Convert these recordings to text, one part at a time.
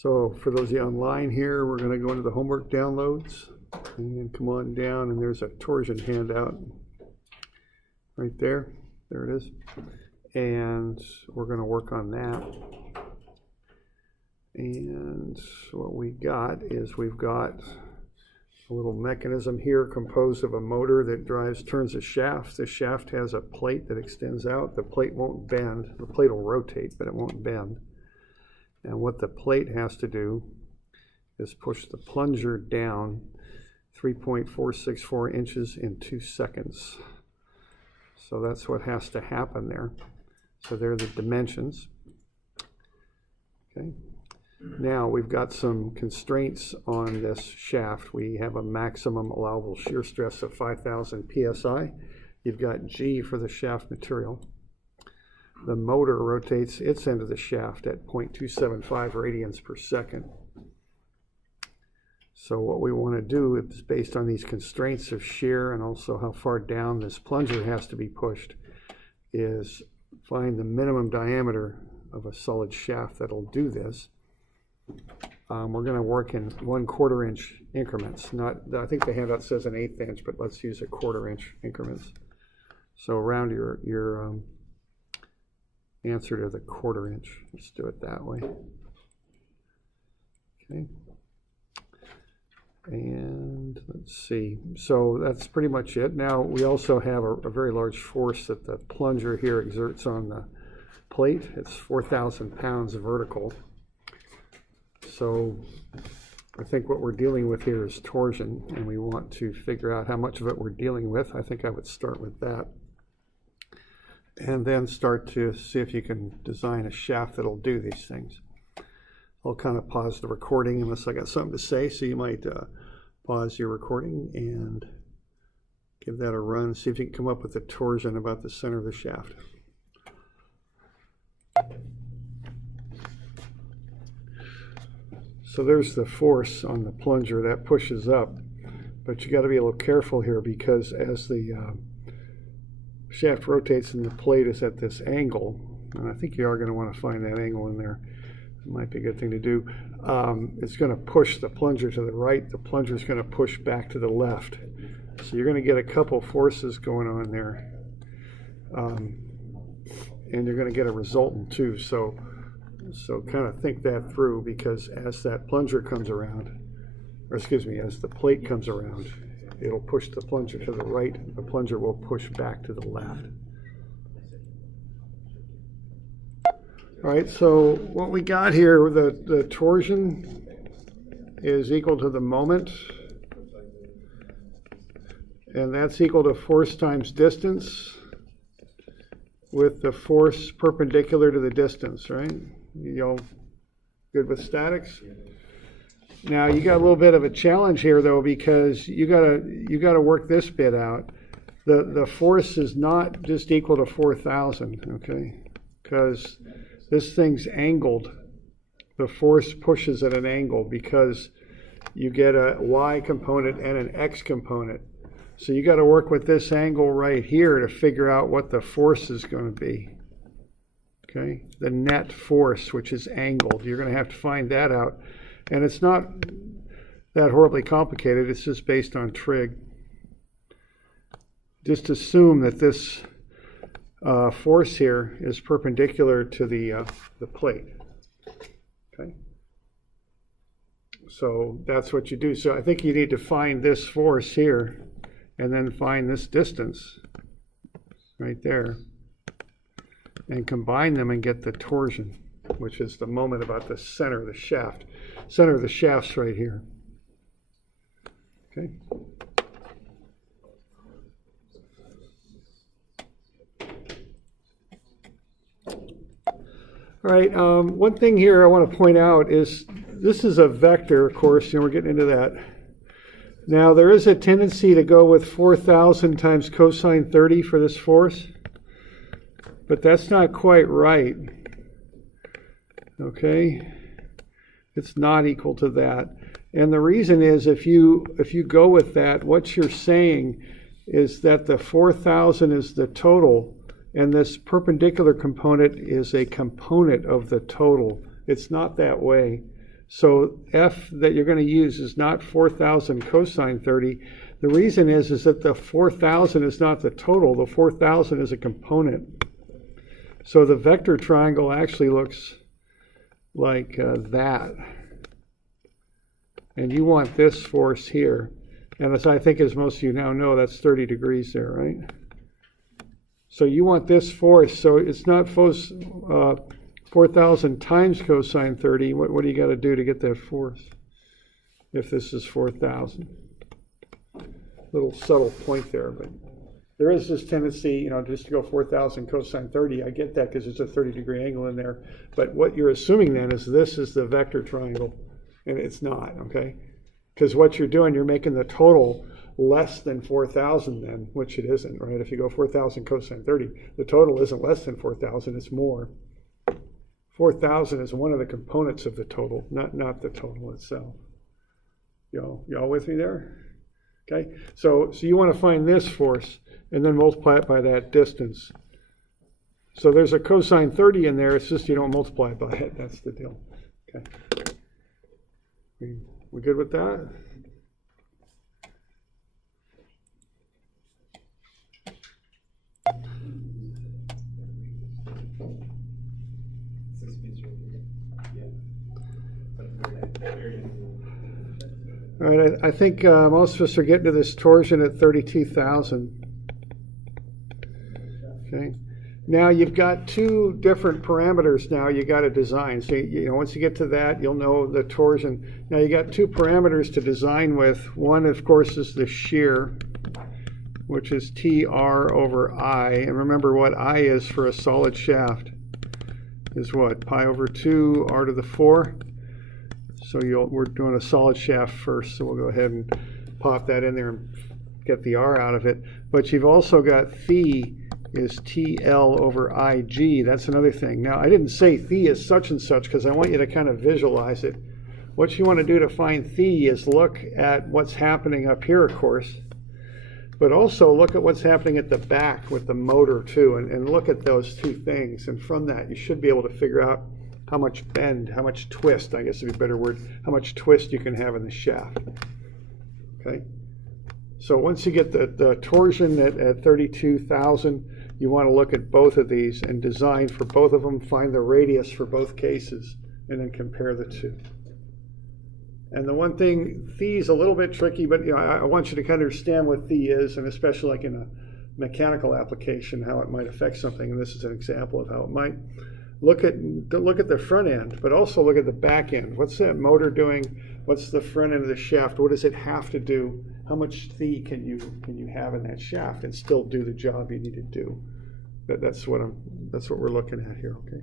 So for those of you online here, we're going to go into the homework downloads and come on down, and there's a torsion handout right there. There it is. And we're going to work on that. And what we got is we've got a little mechanism here composed of a motor that turns a shaft. The shaft has a plate that extends out. The plate won't bend. The plate will rotate, but it won't bend. And what the plate has to do is push the plunger down 3.464 inches in 2 seconds. So that's what has to happen there. So there are the dimensions. Okay. Now we've got some constraints on this shaft. We have a maximum allowable shear stress of 5,000 psi. You've got G for the shaft material. The motor rotates its end of the shaft at 0.275 radians per second. So what we want to do is, based on these constraints of shear and also how far down this plunger has to be pushed, is find the minimum diameter of a solid shaft that'll do this. We're going to work in 1/4 inch increments. I think the handout says an 1/8 inch, but let's use a 1/4 inch increments. So around your answer to the 1/4 inch. Let's do it that way. Okay. And let's see. So that's pretty much it. Now we also have a very large force that the plunger here exerts on the plate. It's 4,000 pounds vertical. So I think what we're dealing with here is torsion, and we want to figure out how much of it we're dealing with. I think I would start with that. And then start to see if you can design a shaft that'll do these things. I'll kind of pause the recording unless I got something to say, so you might pause your recording and give that a run. See if you can come up with a torsion about the center of the shaft. So there's the force on the plunger that pushes up, but you got to be a little careful here, because as the shaft rotates and the plate is at this angle, and I think you are going to want to find that angle in there. It might be a good thing to do. It's going to push the plunger to the right. The plunger is going to push back to the left. So you're going to get a couple forces going on there. And you're going to get a resultant too. So kind of think that through, because as that plunger comes around, or excuse me, as the plate comes around, it'll push the plunger to the right. The plunger will push back to the left. All right, so what we got here, the torsion is equal to the moment, and that's equal to force times distance, with the force perpendicular to the distance, right? You all good with statics? Now you got a little bit of a challenge here though, because you gotta work this bit out. The force is not just equal to 4,000, okay? Because this thing's angled. The force pushes at an angle because you get a y component and an x component. So you got to work with this angle right here to figure out what the force is going to be. Okay, the net force, which is angled. You're going to have to find that out. And it's not that horribly complicated. It's just based on trig. Just assume that this force here is perpendicular to the plate. Okay, so that's what you do. So I think you need to find this force here, and then find this distance right there, and combine them and get the torsion, which is the moment about the center of the shaft. Center of the shaft's right here. Okay. All right, one thing here I want to point out is this is a vector, of course, and we're getting into that. Now, there is a tendency to go with 4,000 times cosine 30 for this force, but that's not quite right. Okay? It's not equal to that. And the reason is if you go with that, what you're saying is that the 4,000 is the total, and this perpendicular component is a component of the total. It's not that way. So F that you're going to use is not 4,000 cosine 30. The reason is that the 4,000 is not the total. The 4,000 is a component. So the vector triangle actually looks like that. And you want this force here. And as I think, as most of you now know, that's 30 degrees there, right? So you want this force. So it's not 4,000 times cosine 30. What do you got to do to get that force? If this is 4,000. Little subtle point there, but there is this tendency, just to go 4,000 cosine 30. I get that because it's a 30-degree angle in there. But what you're assuming then is this is the vector triangle, and it's not, okay? Because what you're doing, you're making the total less than 4,000 then, which it isn't, right? If you go 4,000 cosine 30, the total isn't less than 4,000, it's more. 4,000 is one of the components of the total, not the total itself. Y'all with me there? Okay, so you want to find this force and then multiply it by that distance. So there's a cosine 30 in there, it's just you don't multiply it by it, that's the deal. Okay, we good with that? All right, I think most of us are getting to this torsion at 32,000. Okay. Now you've got two different parameters now you got to design. So once you get to that, you'll know the torsion. Now you got two parameters to design with. One, of course, is the shear, which is TR over I. And remember what I is for a solid shaft is what? Pi over 2 R to the 4. So we're doing a solid shaft first, so we'll go ahead and pop that in there and get the R out of it. But you've also got phi is TL over IG. That's another thing. Now, I didn't say phi is such and such because I want you to kind of visualize it. What you want to do to find phi is look at what's happening up here, of course, but also look at what's happening at the back with the motor too, and look at those two things. And from that, you should be able to figure out how much bend, how much twist, I guess would be a better word, how much twist you can have in the shaft. Okay? So once you get the torsion at 32,000, you want to look at both of these and design for both of them, find the radius for both cases, and then compare the two. And the one thing, phi is a little bit tricky, but I want you to kind of understand what phi is, and especially like in a mechanical application, how it might affect something. And this is an example of how it might. Look at the front end, but also look at the back end. What's that motor doing? What's the front end of the shaft? What does it have to do? How much phi can you have in that shaft and still do the job you need to do? That's what we're looking at here. Okay.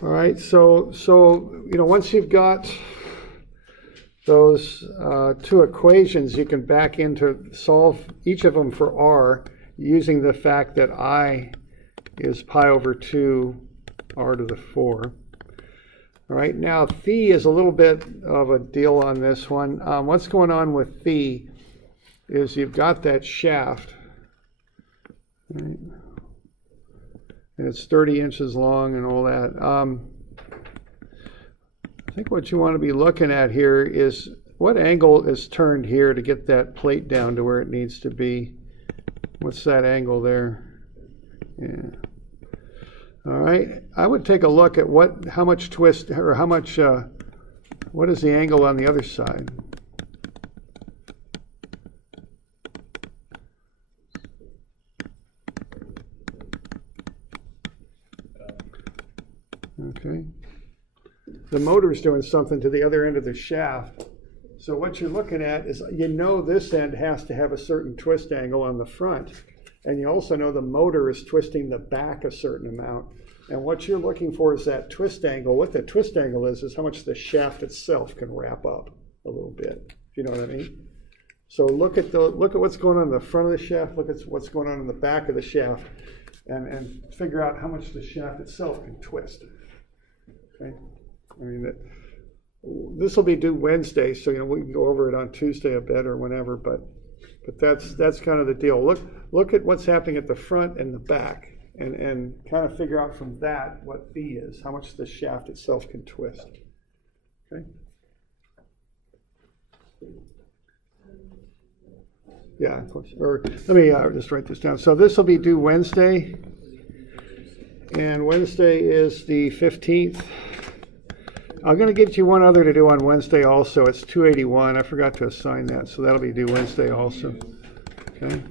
All right. So once you've got those two equations, you can back into solve each of them for R using the fact that I is pi over 2 R to the 4. All right, now phi is a little bit of a deal on this one. What's going on with phi is you've got that shaft, right? And it's 30 inches long and all that. I think what you want to be looking at here is what angle is turned here to get that plate down to where it needs to be. What's that angle there? Yeah. All right. I would take a look at how much twist or how much, what is the angle on the other side? Okay. The motor's doing something to the other end of the shaft. So what you're looking at is, this end has to have a certain twist angle on the front. And you also know the motor is twisting the back a certain amount. And what you're looking for is that twist angle. What the twist angle is how much the shaft itself can wrap up a little bit, if you know what I mean. So look at what's going on in the front of the shaft, look at what's going on in the back of the shaft, and figure out how much the shaft itself can twist. Okay? I mean, this will be due Wednesday, so we can go over it on Tuesday a bit or whenever, but that's kind of the deal. Look at what's happening at the front and the back. and kind of figure out from that what B is, how much the shaft itself can twist. Okay? Yeah, of course. Or let me just write this down. So this will be due Wednesday, and Wednesday is the 15th. I'm going to get you one other to do on Wednesday also. It's 281. I forgot to assign that, so that'll be due Wednesday also. Okay.